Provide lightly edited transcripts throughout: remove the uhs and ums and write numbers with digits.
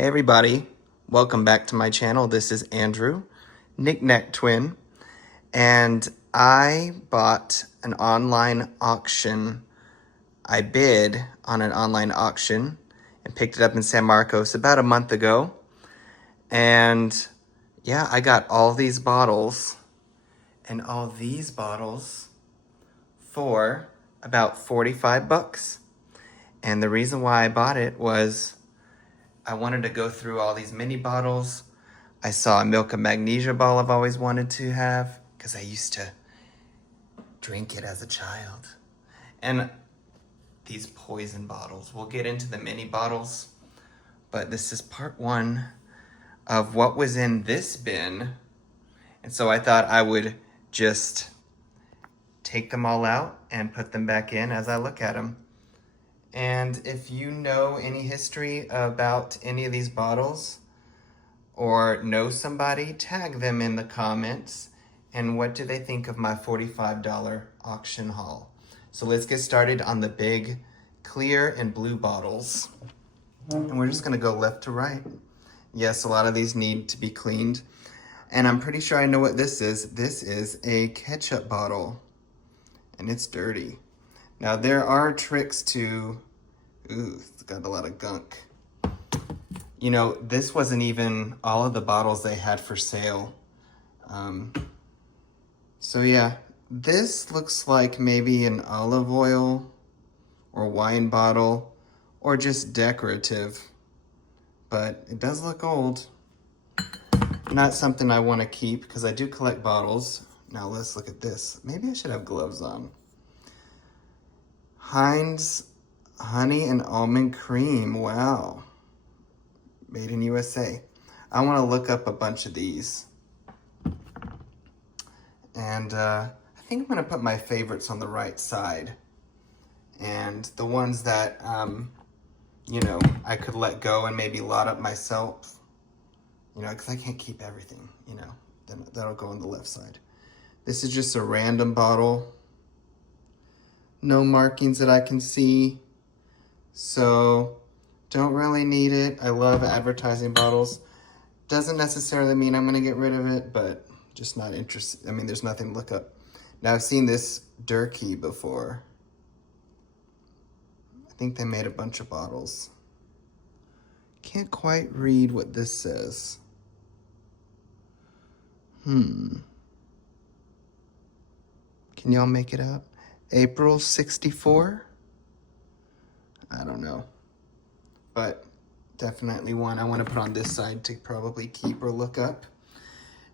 Hey everybody, welcome back to my channel. This is Andrew, Knickknack Twin, and I bought an online auction. I bid on an online auction and picked it up in San Marcos about a month ago. And yeah, I got all these bottles and all these bottles for about 45 bucks. And the reason why I bought it was I wanted to go through all these mini bottles. I saw a Milk of Magnesia bottle I've always wanted to have because I used to drink it as a child. And these poison bottles. We'll get into the mini bottles, but this is part one of what was in this bin. And so I thought I would just take them all out and put them back in as I look at them. And if you know any history about any of these bottles or know somebody, tag them in the comments. And what do they think of my $45 auction haul? So let's get started on the big clear and blue bottles. And we're just gonna go left to right. Yes, a lot of these need to be cleaned. And I'm pretty sure I know what this is. This is a ketchup bottle and it's dirty. Now there are tricks to, it's got a lot of gunk. You know, this wasn't even all of the bottles they had for sale. So yeah, this looks like maybe an olive oil or wine bottle or just decorative, but it does look old. Not something I want to keep because I do collect bottles. Now let's look at this. Maybe I should have gloves on. Heinz Honey and Almond Cream, wow. Made in USA. I want to look up a bunch of these. And I think I'm going to put my favorites on the right side. And the ones that, you know, I could let go and maybe lot up myself. You know, because I can't keep everything, you know. Then that'll go on the left side. This is just a random bottle. No markings that I can see. So, don't really need it. I love advertising bottles. Doesn't necessarily mean I'm going to get rid of it, but just not interested. I mean, there's nothing to look up. Now, I've seen this Durkee before. I think they made a bunch of bottles. Can't quite read what this says. Can y'all make it out? April 64? I don't know. But definitely one I want to put on this side to probably keep or look up.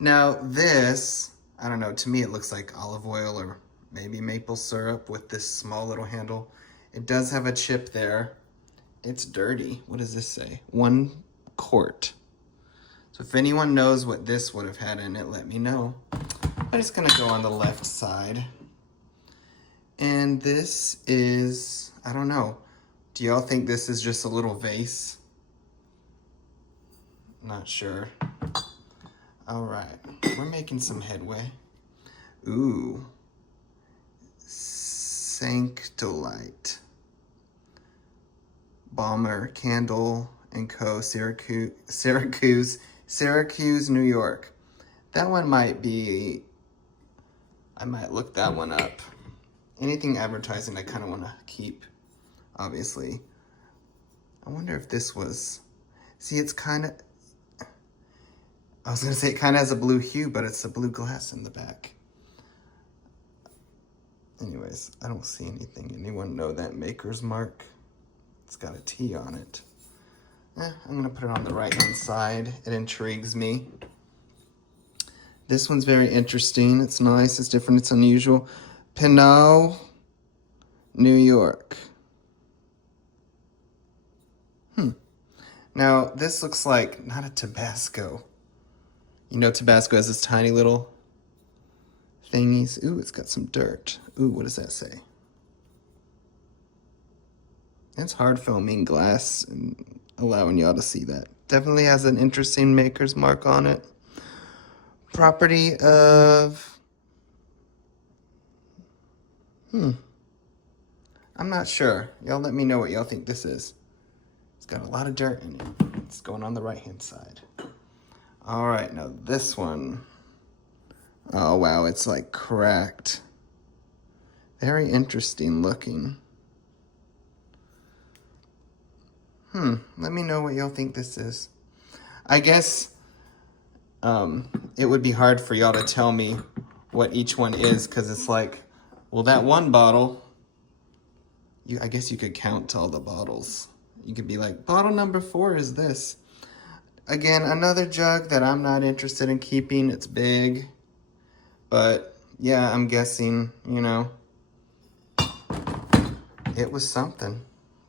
Now this, I don't know, to me it looks like olive oil or maybe maple syrup with this small little handle. It does have a chip there. It's dirty. What does this say? 1 quart. So if anyone knows what this would have had in it, let me know. I'm just gonna go on the left side. And this is, I don't know. Do y'all think this is just a little vase? Not sure. All right, we're making some headway. Ooh, Sanctolite. Balmer Candle and Co. Syracuse, New York. That one might be, I might look that one up. Anything advertising I kind of want to keep, obviously. I wonder if this was, see, it's kind of, I was going to say it kind of has a blue hue, but it's a blue glass in the back. Anyways, I don't see anything. Anyone know that maker's mark? It's got a T on it. I'm going to put it on the right-hand side. It intrigues me. This one's very interesting. It's nice. It's different. It's unusual. Pinot, New York. Now, this looks like not a Tabasco. You know, Tabasco has this tiny little thingies. Ooh, it's got some dirt. Ooh, what does that say? It's hard foaming glass and allowing y'all to see that. Definitely has an interesting maker's mark on it. Property of, I'm not sure. Y'all let me know what y'all think this is. It's got a lot of dirt in it. It's going on the right-hand side. All right, now this one. Oh, wow, it's like cracked. Very interesting looking. Let me know what y'all think this is. I guess it would be hard for y'all to tell me what each one is, because it's like, well, that one bottle, I guess you could count all the bottles. You could be like, bottle number 4 is this. Again, another jug that I'm not interested in keeping. It's big. But yeah, I'm guessing, you know, it was something.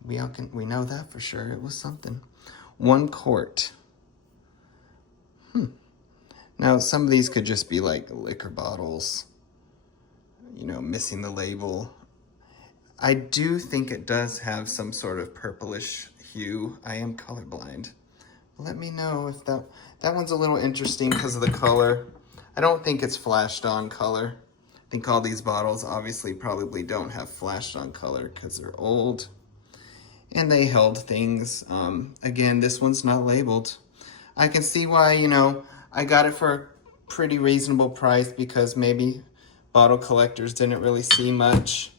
We know that for sure. It was something. 1 quart. Now, some of these could just be like liquor bottles, you know, missing the label. I do think it does have some sort of purplish hue. I am colorblind. Let me know if that one's a little interesting because of the color. I don't think it's flashed on color. I think all these bottles obviously probably don't have flashed on color because they're old and they held things. Again, this one's not labeled. I can see why, you know, I got it for a pretty reasonable price because maybe bottle collectors didn't really see much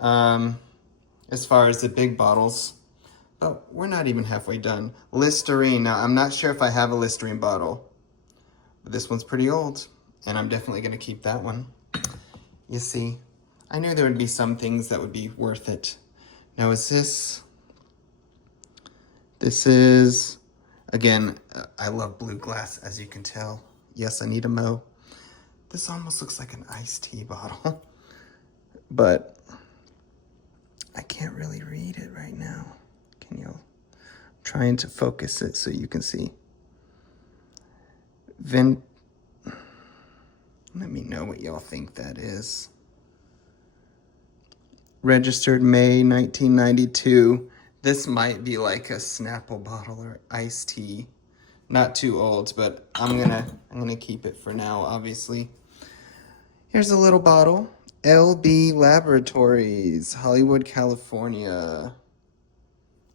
as far as the big bottles. But we're not even halfway done. Listerine. Now, I'm not sure if I have a Listerine bottle, but this one's pretty old, and I'm definitely going to keep that one. You see, I knew there would be some things that would be worth it. Now, is this... This is... Again, I love blue glass, as you can tell. Yes, I need a mo. This almost looks like an iced tea bottle, but I can't really read it right now. Can you? I'm trying to focus it so you can see. Let me know what y'all think that is. Registered May 1992. This might be like a Snapple bottle or iced tea. Not too old, but I'm gonna keep it for now, obviously. Here's a little bottle. LB Laboratories, Hollywood, California.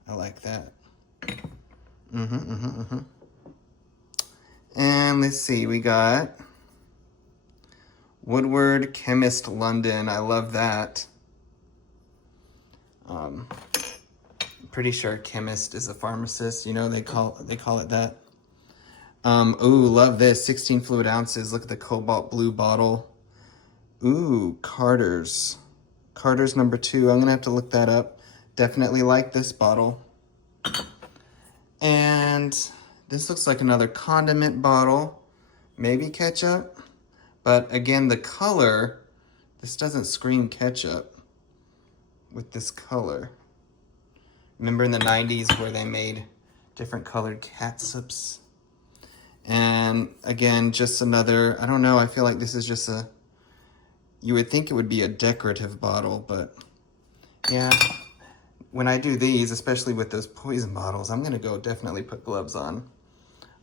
I like that. And let's see, we got Woodward Chemist London. I love that. Pretty sure chemist is a pharmacist. You know, they call it that. Ooh, love this. 16 fluid ounces. Look at the cobalt blue bottle. Ooh, Carter's. Carter's number 2. I'm gonna have to look that up. Definitely like this bottle. And this looks like another condiment bottle. Maybe ketchup. But again, the color, this doesn't scream ketchup with this color. Remember in the 90s where they made different colored catsups? And again, just another, I don't know, I feel like this is just you would think it would be a decorative bottle, but yeah. When I do these, especially with those poison bottles, I'm gonna go definitely put gloves on.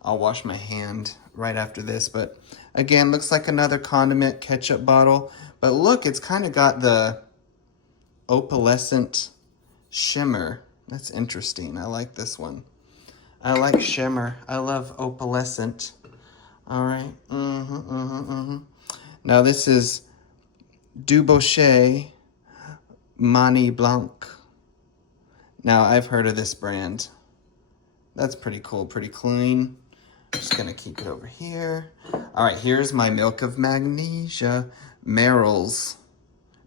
I'll wash my hand right after this, but again, looks like another condiment ketchup bottle. But look, it's kind of got the opalescent shimmer. That's interesting. I like this one. I like shimmer. I love opalescent. All right. Now this is Dubochet Mani Blanc. Now I've heard of this brand. That's pretty cool, pretty clean. I'm just gonna keep it over here. All right, here's my Milk of Magnesia. Merrill's.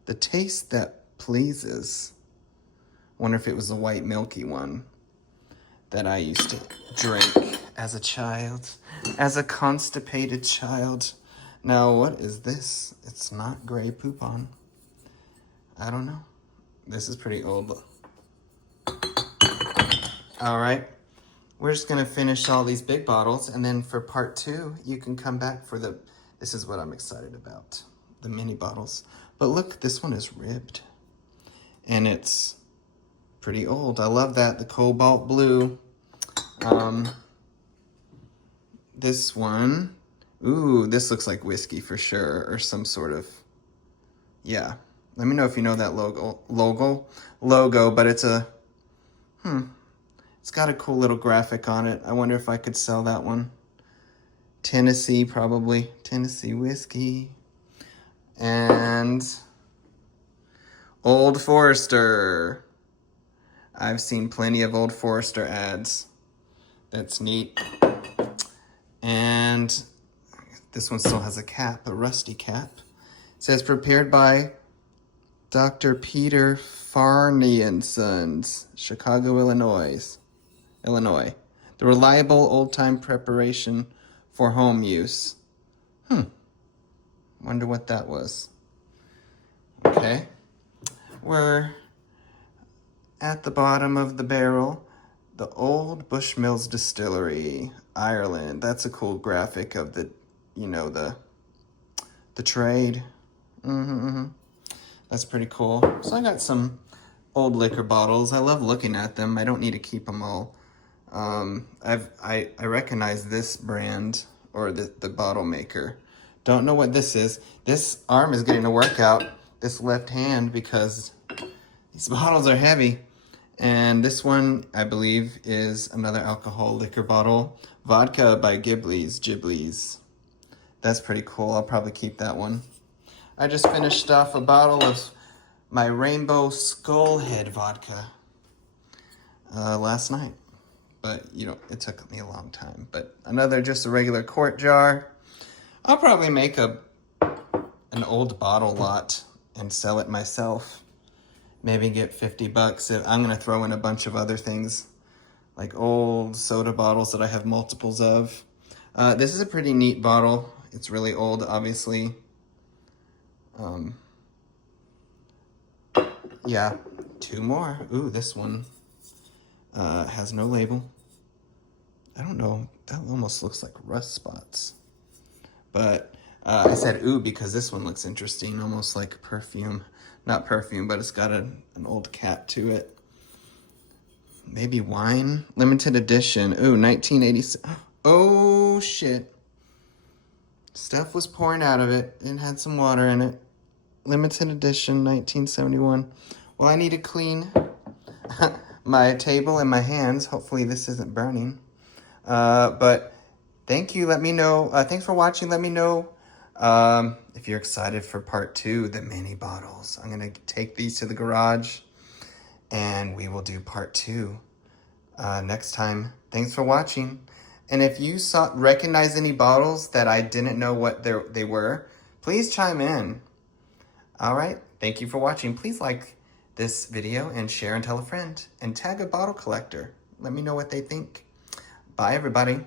The taste that pleases. Wonder if it was a white milky one that I used to drink as a child, as a constipated child. Now, what is this? It's not Grey Poupon. I don't know. This is pretty old. All right, we're just gonna finish all these big bottles, and then for part 2, you can come back for this is what I'm excited about, the mini bottles. But look, this one is ribbed, and it's pretty old. I love that, the cobalt blue. This one, ooh, this looks like whiskey for sure, or some sort of, yeah. Let me know if you know that logo, but it's It's got a cool little graphic on it. I wonder if I could sell that one. Tennessee, probably. Tennessee whiskey. And Old Forester. I've seen plenty of Old Forester ads. That's neat. And this one still has a cap, a rusty cap. It says prepared by Dr. Peter Farney and Sons, Chicago, Illinois. The reliable old-time preparation for home use. Wonder what that was. Okay. We're at the bottom of the barrel. The Old Bushmills Distillery, Ireland. That's a cool graphic of the, you know, the trade. That's pretty cool. So I got some old liquor bottles. I love looking at them. I don't need to keep them all. I recognize this brand or the bottle maker. Don't know what this is. This arm is getting a workout, this left hand, because these bottles are heavy. And this one, I believe, is another alcohol liquor bottle. Vodka by Ghiblis. That's pretty cool. I'll probably keep that one. I just finished off a bottle of my Rainbow Skull Head vodka last night. But, you know, it took me a long time. But just a regular quart jar. I'll probably make an old bottle lot and sell it myself. Maybe get $50. I'm going to throw in a bunch of other things, like old soda bottles that I have multiples of. This is a pretty neat bottle. It's really old, obviously. Yeah, 2 more. Ooh, this one has no label. I don't know. That almost looks like rust spots. But I said ooh because this one looks interesting, almost like perfume. Not perfume, but it's got an old cap to it. Maybe wine? Limited edition. Ooh, 1986. Oh, shit. Stuff was pouring out of it. It had some water in it. Limited edition, 1971. Well, I need to clean my table and my hands. Hopefully this isn't burning. But thank you. Let me know. Thanks for watching. Let me know if you're excited for part 2, the mini bottles. I'm going to take these to the garage and we will do part 2 next time. Thanks for watching. And if you recognize any bottles that I didn't know what they were, please chime in. All right. Thank you for watching. Please like this video and share and tell a friend and tag a bottle collector. Let me know what they think. Bye, everybody.